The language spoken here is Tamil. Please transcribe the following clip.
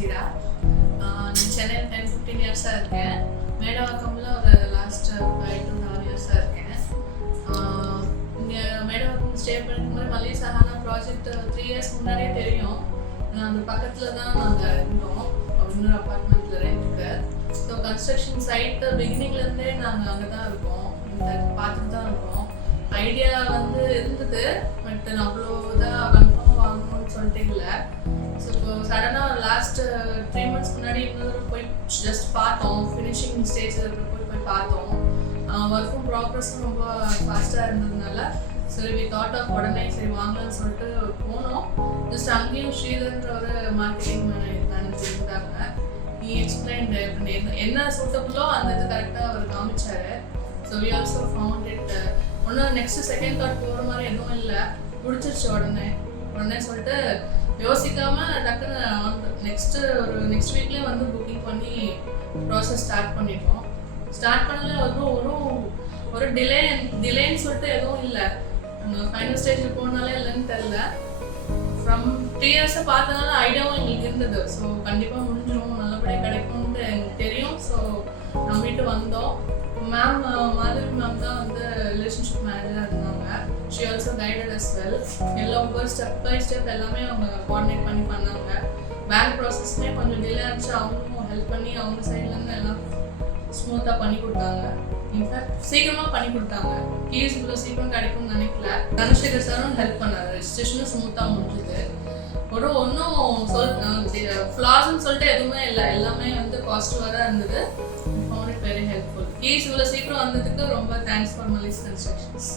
நசீரா. நான் சென்னையில் 10-15 இயர்ஸாக இருக்கேன். மேடவாக்கம்ல ஒரு லாஸ்ட் 5 to 7 இயர்ஸாக இருக்கேன். இங்கே மேடவாக்கம் ஸ்டே பண்ணிட்டு மல்லிகை சஹானா ப்ராஜெக்ட் 3 இயர்ஸ் முன்னாடியே தெரியும். அந்த பக்கத்தில் தான் நாங்கள் இருந்தோம், இன்னொரு அப்பார்ட்மெண்ட்டில் ரெண்ட்டுக்கு. ஸோ கன்ஸ்ட்ரக்ஷன் சைட்டு பிகினிங்லேருந்தே நாங்கள் அங்கே தான் இருக்கோம், பார்த்துட்டு தான் இருக்கோம். ஐடியா இருந்தது, பட் அவ்வளோ இதாக கன்ஃபார்மாக வாங்கணும்னு சொல்லிட்டு இல்லை. ஸோ இப்போ சடனாக லாஸ்ட் 3 months முன்னாடி இன்னொரு போய் ஜஸ்ட் பார்த்தோம், ஃபினிஷிங் ஸ்டேஜில் இருக்கிற போய் பார்த்தோம். ஒர்க்கும் ப்ராக்ரஸும் ரொம்ப ஃபாஸ்ட்டாக இருந்ததுனால சரி வி தாட் ஆஃப் உடனே சரி வாங்கலாம்னு சொல்லிட்டு போனோம். ஜஸ்ட் அங்கேயும் ஸ்ரீதர்ன்ற ஒரு மார்க்கெட்டிங் மேனேஜர் இருந்தாங்க. he explained என்ன சூட்டபுளோ அந்த இது கரெக்டாக அவர் காமிச்சாரு. So we also found it. ஒன்றும் நெக்ஸ்ட் செகண்ட் தாட் போகிற மாதிரி எதுவும் இல்லை, பிடிச்சிருச்சு. உடனே சொல்லிட்டு யோசிக்காமல் டக்குன்னு நெக்ஸ்ட் வீக்லேயே புக்கிங் பண்ணி ப்ராசஸ் ஸ்டார்ட் பண்ணிட்டோம். ஸ்டார்ட் பண்ணல ஒரு டிலேன்னு சொல்லிட்டு எதுவும் இல்லை. ஃபைனல் ஸ்டேஜில் போனாலே இல்லைன்னு தெரில. ஃப்ரம் 3 yearsஸை பார்த்தனால ஐடியாவும் எங்களுக்கு இருந்தது. ஸோ கண்டிப்பாக முடிஞ்சிடும், நல்லபடியாக கிடைக்கும்னு எங்களுக்கு தெரியும். ஸோ நம்பிட்டு வந்தோம். மாதவி மேம் தான் ரிலேஷன்ஷிப் மேனேஜராக இருந்தாங்க. She also guided us well. எல்லா ஒவ்வொரு ஸ்டெப் பை ஸ்டெப் எல்லாமே அவங்க கோஆர்டினேட் பண்ணி பண்ணாங்க. பேங்க் ப்ராசஸ்மே கொஞ்சம் டிலே ஆச்சு, அவங்களும் ஹெல்ப் பண்ணி அவங்க சைட்லேருந்து எல்லாம் ஸ்மூத்தாக பண்ணி கொடுத்தாங்க. இன்ஃபேக்ட் சீக்கிரமாக பண்ணி கொடுத்தாங்க. கீஸ் இவ்வளோ சீக்கிரம் கிடைக்கும்னு நினைக்கல. தனுஷேகர் சாரும் ஹெல்ப் பண்ணார். ரெஜிஸ்ட்ரேஷனும் ஸ்மூத்தாக முடிஞ்சுது. ஒன்றும் ஃப்ளாஸ்ன்னு சொல்லிட்டு எதுவுமே இல்லை, எல்லாமே பாசிட்டிவாக இருந்தது. Found it very helpful. Keys இவ்வளோ சீக்கிரம் வந்ததுக்கு ரொம்ப தேங்க்ஸ் ஃபார் மல்லிஸ் கன்ஸ்ட்ரக்ஷன்ஸ்.